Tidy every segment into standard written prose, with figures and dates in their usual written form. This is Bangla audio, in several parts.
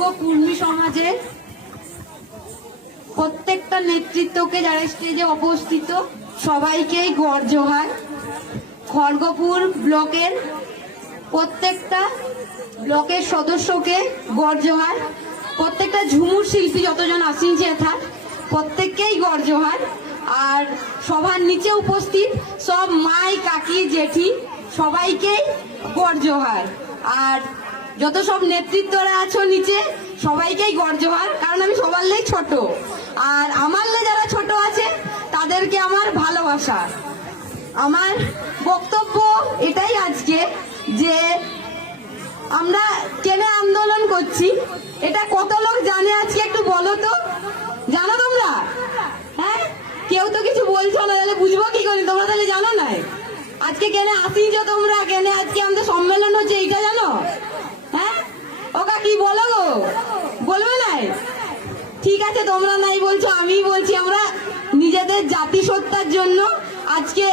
পশ্চিমবঙ্গ কুর্মী সমাজের প্রত্যেকটা নেতৃত্বকে যারা স্টেজে উপস্থিত সবাইকেই গড় জোহার। খড়গপুর ব্লকের প্রত্যেকটা ব্লকের সদস্যকে গড় জোহার। প্রত্যেকটা ঝুমুর শিল্পী যতজন আসিনছে এথা প্রত্যেককেই গড় জোহার। আর সবার নিচে উপস্থিত সব মাই কাকি জেঠি সবাইকেই গড় জোহার। আর যত সব নেতৃত্বরা আছো নিচে সবাইকেই গড় জোহার, কারণ আমি সবার লেই ছোট। আর আমার লে যারা ছোট আছে তাদেরকে আমার ভালোবাসা। আমার বক্তব্য এটাই আজকে যে আমরা কেন আন্দোলন করছি এটা কত লোক জানে আজকে একটু বলো তো। জানো তোমরা? হ্যাঁ, কেউ তো কিছু বলছো না, তাহলে বুঝবো কি করে? তোমরা তাহলে জানো না আজকে কেন আসিছো তোমরা, কেন আজকে আমাদের সম্মেলন হচ্ছে এইটা জানো? হ্যাঁ ওকা কি বলো গো, বলবে না? ঠিক আছে, তোমরা নাই বলছো, আমি বলছি। আমরা নিজেদের জাতিসত্তার জন্য আজকে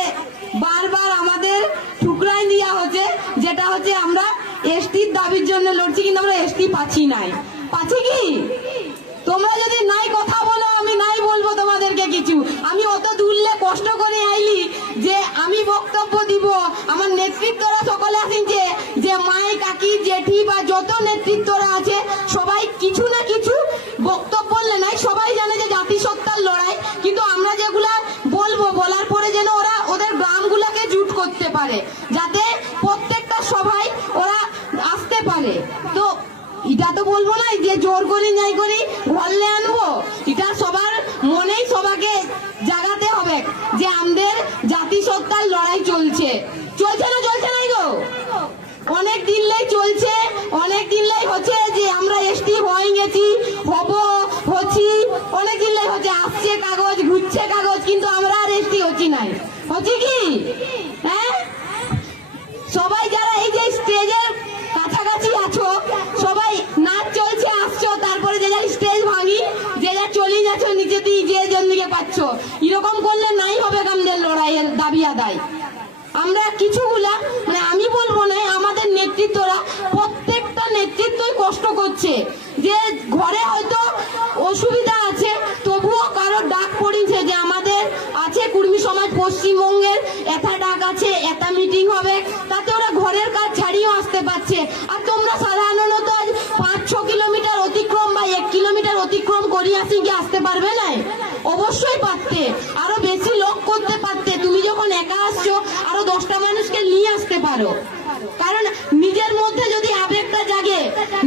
বারবার আমাদের ঠুকরাই দেওয়া হচ্ছে, যেটা হচ্ছে আমরা এসটির দাবির জন্য লড়ছি, কিন্তু আমরা এসটি পাচ্ছি নাই। পাচ্ছি কি? তোমরা যদি নাই কথা বলো আমি নাই বলবো তোমাদেরকে কিছু। আমি অত দূরলে কষ্ট করে আইলি যে আমি বক্তব্য দিব। আমার নেতৃত্বরা সকলে আসিনছে যে মাই কাকি জেঠি বা যত নেতৃত্বরা আছে সবাই কিছু না কিছু বক্তব্য বললে নাই। সবাই জানে যে জাতিসত্তার লড়াই, কিন্তু আমরা যেগুলা বলবো বলার পরে যেন ওরা ওদের গ্রামগুলোকে জুট করতে পারে, যাতে প্রত্যেকটা সভায় ওরা আসতে পারে। তো এটা তো বলবো না যে জোর করি যাই করি ঘরলে আনবো। এটা সবার মনেই সবাকে জাগাতে হবে যে আমাদের জাতিসত্তার লড়াই চলছে। চলছে না? চলছে নাই গো? অনেক দিন লাই চলছে, অনেক দিন লাই হচ্ছে যে আমরা এসটি হয়ে গেছি, হচ্ছি, অনেক দিন লাই হচ্ছে। আসছে কাগজ, ঘুরছে কাগজ, কিন্তু আমরা আর এসটি হচ্ছি নাই। হচ্ছে কি? হ্যাঁ, সবাই যারা এই যে স্টেজের কাছাকাছি আছো সবাই নাচ চলছে, আসছো, তারপরে যে যার স্টেজ ভাঙি, যে যার চলে যাচ্ছ নিচে দিয়ে যে জন্দিকে পাচ্ছ। এরকম করলে নাই হবে আমাদের লড়াইয়ের দাবি আদায়। আমরা কিছুগুলা মানে আমি বলবো না, আমাদের নেতৃত্বরা প্রত্যেকটা নেতৃত্বই কষ্ট করছে। যে ঘরে হয়তো অসুবিধা আছে, তবুও কারোর ডাক পড়িছে যে আমাদের আছে কুর্মী সমাজ পশ্চিমবঙ্গের এথা ডাক আছে, এথা মিটিং হবে, তাতে ওরা ঘরের কাজ ছাড়িয়েও আসতে পারছে। আর তোমরা সাধারণত 5-6 কিলোমিটার অতিক্রম বা 1 কিলোমিটার অতিক্রম করি আসি কি আসতে পারবে না? অবশ্যই পারতে, আরো বেশি লোক করতে পারতে। তুমি যখন একা আসছো আরো 10টা মানুষকে নিয়ে আসতে পারো। কারণ নিজের মধ্যে যদি আবেগটা জাগে,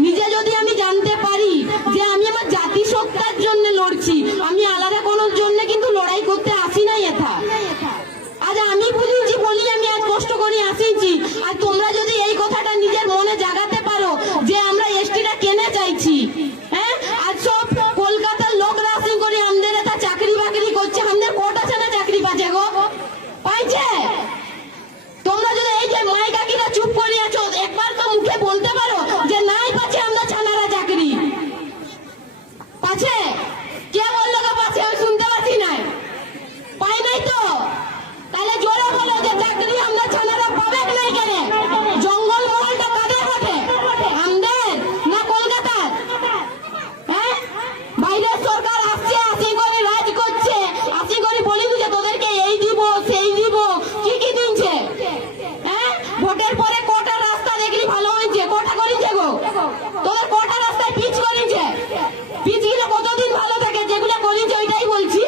নিজে যদি আমি জানতে পারি যে আমি আমার জাতিসত্তার জন্য লড়ছি, আমি আলাদা কোনো জন্য কিন্তু লড়াই করতে আসি নাই এথা। আজ আমি বুঝেছি বলি আমি আজ কষ্ট করে আসিছি। আর তোমরা যদি এই কথাটা নিজের মনে জাগাতে পারো যে আমরা এসটিটা কেনে চাইছি। হ্যাঁ, আজ সব কলকাতার লোকরা আসি করে আমাদের এটা চাকরি বাকরি করছে, আমাদের কোট আছে না চাকরি পাচ্ছে গো? পাইছে? তোমরা যদি এই যে মাই কাকিরা চুপ করে আছো, একবার তো মুখে বলতে পারো যে নাই পাচ্ছে আমরা ছানারা চাকরি পাচ্ছে। কে বললো গো পাচ্ছে? আমি শুনতে পাচ্ছি না। পাই নাই তো? তাহলে জোরে বলো যে চাকরি আমরা ছানারা পাবে নাই কেন? জঙ্গল মহলটা কাদের হবে? আমাদের না কলকাতার? হ্যাঁ, বাইরের সরকার আসছে, আসি করে রাজ করছে, আসি করে বলি যে তোদেরকে এই দিব সেই দিব, কি কি দিচ্ছে। হ্যাঁ, ভোটের পরে কটা রাস্তা দেখলি ভালো হয়েছে? কটা করেছে গো? তোদের কটা রাস্তায় পিচ করেছে? পিচ গিলে কতদিন ভালো থাকে? যেগুলো করেছে ওইটাই বলছি।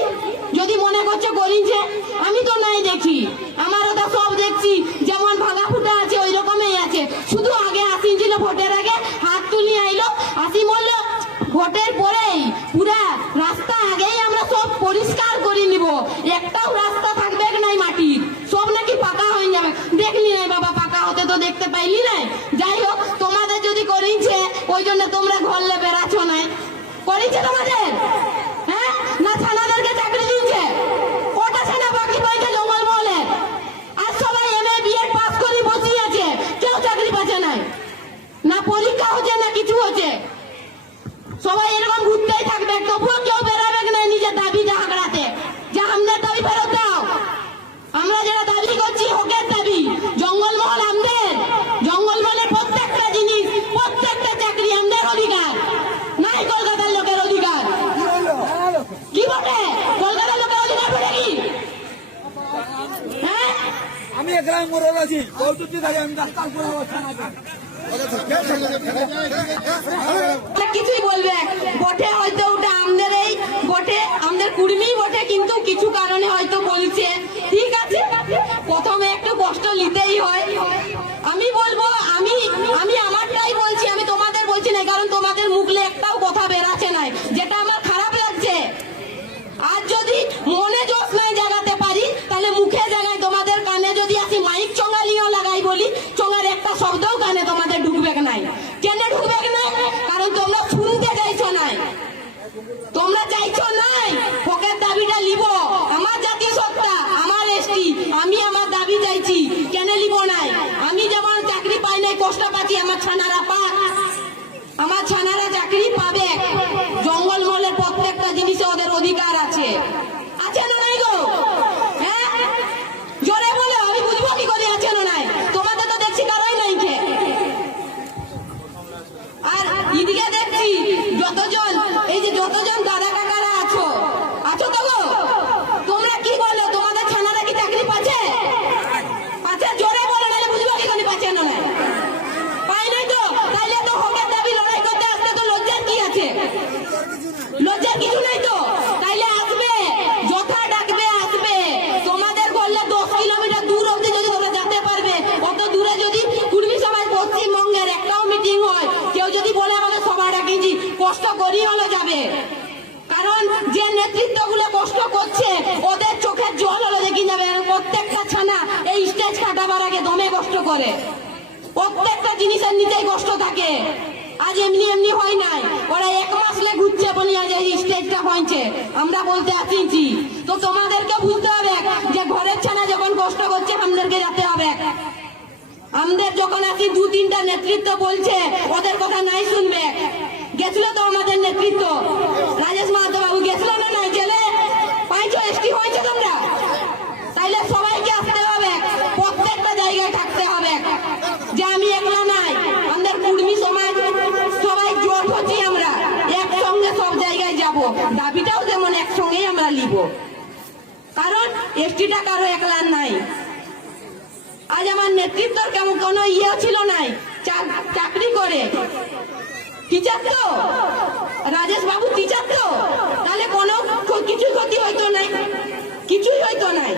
যদি মনে করছো করেছে, আমি তো নাই দেখি, আমার ওটা সব দেখছি যেমন ভাঙা ফুটা আছে ওই রকমই আছে। শুধু আগে আসিছিল ভোটের আগে হাত তুলি আইলো, আসি বললো ভোটের পরেই পুরা রাস্তা আগেই আমরা সব পরিষ্কার করে নিব, একটাও রাস্তা থাকবে নাই মাটির, সব নাকি পাকা হয়ে যাবে। দেখলি নাই বাবা, পাকা হতে তো দেখতে পাইলি নাই। যাই হোক, তোমাদের যদি করেছে ওই জন্য তোমরা ঘরলে বেড়াচ্ছ নাই। করেছে তোমাদের? হ্যাঁ, না ছানাদেরকে চাকরি দিচ্ছে? কটা ছানা বাকি পাইছে জঙ্গল মহলে? আর সবাই এমএ বিএড পাস করে বসে আছে, কেউ চাকরি পাচ্ছে নাই। না পরীক্ষা হচ্ছে না কিছু হচ্ছে, সবাই এরকম ঘুরতেই থাকবে, তবুও কেউ বেরাবে না নিজের দাবি জাগড়াতে যে আমাদের দাবি ফেরত দাও। আমরা যারা দাবি করছি হকের দাবি, জঙ্গলমহল আমাদের, জঙ্গলমহলের প্রত্যেকটা জিনিস, প্রত্যেকটা চাকরি আমাদের অধিকার। নাই কলকাতার লোকের অধিকার? কি বটে কলকাতার লোকের অধিকার বটে কি? হ্যাঁ, আমি গ্রাম মোড়ে আছি, কৌতুকি থাকি আমি ডাক্তার কিছুই বলবে বটে, হয়তো ওটা আমাদের এই বটে, আমাদের কুর্মি বটে, কিন্তু কিছু কারণে হয়তো বলছে। ঠিক আছে, প্রথমে একটু কষ্ট নিতেই হয়। আমি বলবো, আমি আমি আমারটাই বলছি, আমি তোমাদের বলছি না, কারণ তোমাদের মুখলে একটাও কথা বেরাচ্ছে না, যেটা আমার খারাপ লাগছে। আর যদি মনে জোশ নাই জাগাতে পারি, তাহলে মুখে জায়গায় তোমাদের কানে যদি আসি মাইক চঙালিও লাগাই বলি, চঙার একটা শব্দও কানে তোমাদের ঢুকবে নাই। কেন ঢুকবে নাই? কারণ তোমরা শুনতে চাইছো নাই, তোমরা চাইছো নাই হকের দাবিটা লিব। আমার জাতি সত্তা, আমার এসটি, আমি আমার দাবি চাইছি, কেন লিব নাই? আমি যেমন চাকরি পাই নাই, কষ্ট পাচ্ছি, আমার ছানারা পাক, আমার ছানারা চাকরি পাবে। জঙ্গলমহলের প্রত্যেকটা জিনিসে ওদের অধিকার আছে, আছে না নাই গো? হ্যাঁ, জোরে বলে, আমি বুঝবো কি করে আছে না নাই? তোমাদের তো দেখছি কারোই নাই খে। আর এদিকে দেখছি যতজন, এই যে যতজন দাদা কাকারা আছো, আছো তো গো? তোমরা কি বলো, তোমাদের ছানারা কি চাকরি পাচ্ছে? পাচ্ছে? জোরে বলে, নাহলে বুঝবো কি করে পাচ্ছে না নাই? পাই নাই তো, তাইলে তো হকের দাবি লড়াই করতে আসতে তো লজ্জার কি আছে? লজ্জার কিছু নাই তো। তাইলে আসবে, যথা ডাকবে আসবে। তোমাদের বললে 10 কিলোমিটার দূর অব্দি যদি তোমরা যেতে পারবে, অত দূরে যদি কুর্মী সমাজ পশ্চিমবঙ্গের একটাও মিটিং হয়, কেউ যদি বলে আমাকে সভা ডাকিয়েছি, কষ্ট করি হলে যাবে। কারণ যে নেতৃত্বগুলো কষ্ট করছে, ওদের চোখের জল হলে দেখি যাবে। প্রত্যেকটা ছানা এই স্টেজ কাটাবার আগে দমে কষ্ট করে, প্রত্যেকটা জিনিসের নিতেই কষ্ট থাকে। আজ এমনি এমনি হয় নাই, ওরা 1 মাস লে ঘুরছে বলে আজ এই স্টেজটা হয়েছে, আমরা বলতে আসিছি। তো তোমাদেরকে বুঝতে হবে যে ঘরের ছানা যখন কষ্ট করছে, আমাদেরকে যেতে হবে। আমাদের যখন আসি 2-3টা নেতৃত্ব বলছে, ওদের কথা নাই শুনবে। গেছিল তো আমাদের নেতৃত্ব, রাজেশ মাহাতো বাবু গেছিল না নাই জেলে? পাইছো এসটি হয়েছে তোমরা? তাইলে সবাইকে আসতে হবে, প্রত্যেকটা জায়গায় থাকতে হবে, যে আমি একলা নাই, আমাদের কুর্মী সমাজ সবাই জোট হচ্ছি, আমরা একসঙ্গে সব জায়গায় যাব। দাবিটাও যেমন একসঙ্গেই আমরা লিব, কারণ এসটিটা কারো একলার নাই। আজ আমার নেতৃত্বর কেমন কোনো ইয়ে ছিল নাই, চাকরি করে টিচার তো, রাজেশ বাবু টিচার তো, তাহলে কোনো কিছু ক্ষতি হইতো নাই, কিছুই হইতো নাই।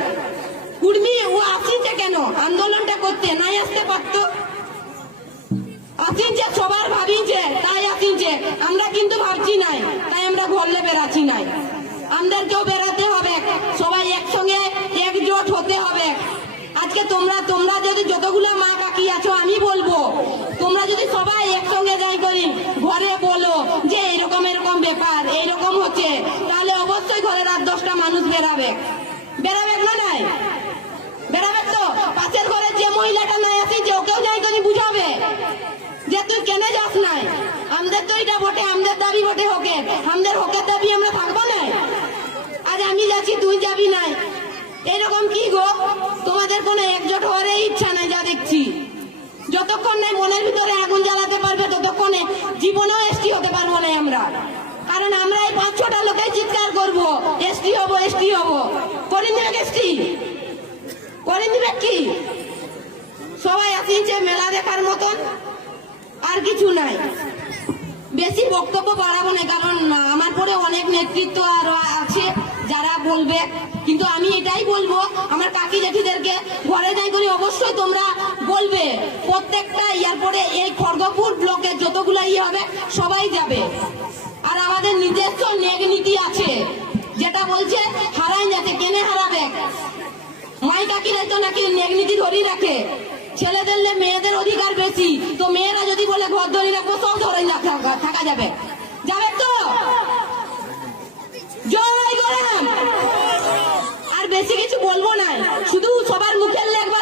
কুর্মী ও আসিছে কেন আন্দোলনটা করতে? নাই আসতে পারতো? আসিছে, সবার ভাবিছে তাই আসিছে, আমরা কিন্তু ভাবছি নাই, তাই আমরা ঘরলে বেড়াচ্ছি নাই। আমাদেরকেও বেড়াতে হবে, সবাই একসঙ্গে একজোট হতে হবে। আজকে তোমরা যদি যতগুলা মা কাকি আছো, আমি বলবো তোমরা যদি সবাই একসঙ্গে যাই করি, ঘরে বলো যে এরকম এরকম ব্যাপার, এইরকম হচ্ছে, তাহলে অবশ্যই ঘরে 8-10টা মানুষ বেরাবে। বেরাবে না নাই? বেরাবে তো। পাশের ঘরে যে মহিলাটা নাই আসি, যে ওকেও যাই করি বুঝাবে যে তুই কেন যাস নাই, আমাদের তো এটা বটে, আমাদের দাবি বটে হকের, আমাদের হকের দাবি আমরা থাকবো না। আজ আমি যাচ্ছি, তুই যাবি নাই, এরকম কি গো? তোমাদের কোনো একজোট হওয়ার ইচ্ছা নাই, যা দেখছি। যতক্ষণ নাই মনের ভিতরে আগুন জ্বালাতে পারবে, ততক্ষণে জীবনেও এসটি হতে পারবো না আমরা। কারণ আমরা এই 5-6টা লোকে চিৎকার করবো, এসটি হবো, এসটি হবো। করে দিবে এসটি? করে দিবে কি? সবাই আসিছে মেলা দেখার মতন, আর কিছু নাই। বেশি বক্তব্য বাড়াবো না, কারণ আমার পরে অনেক নেতৃত্ব আর আছে যারা বলবে, কিন্তু আমি এটাই বলবো আমার কাকি জেঠিদেরকে, ঘরে যাই করি অবশ্যই তোমরা বলবে। প্রত্যেকটা ইয়ার পরে এই খড়গপুর ব্লকে যতগুলো হবে সবাই যাবে। আর আমাদের নিজস্ব নীতি আছে, যেটা বলছে হারাই যাচ্ছে, কেনে হারাবে? মাই কাকিরা তো নাকি নীতি ধরি রাখে, ছেলেদের মেয়েদের অধিকার বেশি, তো মেয়েরা যদি বলে ঘর ধরে রাখবো, সব ধরে থাকা যাবে, যাবে তো? জয় গরাম। আর বেশি কিছু বলবো না, শুধু সবার মুখের লেখবো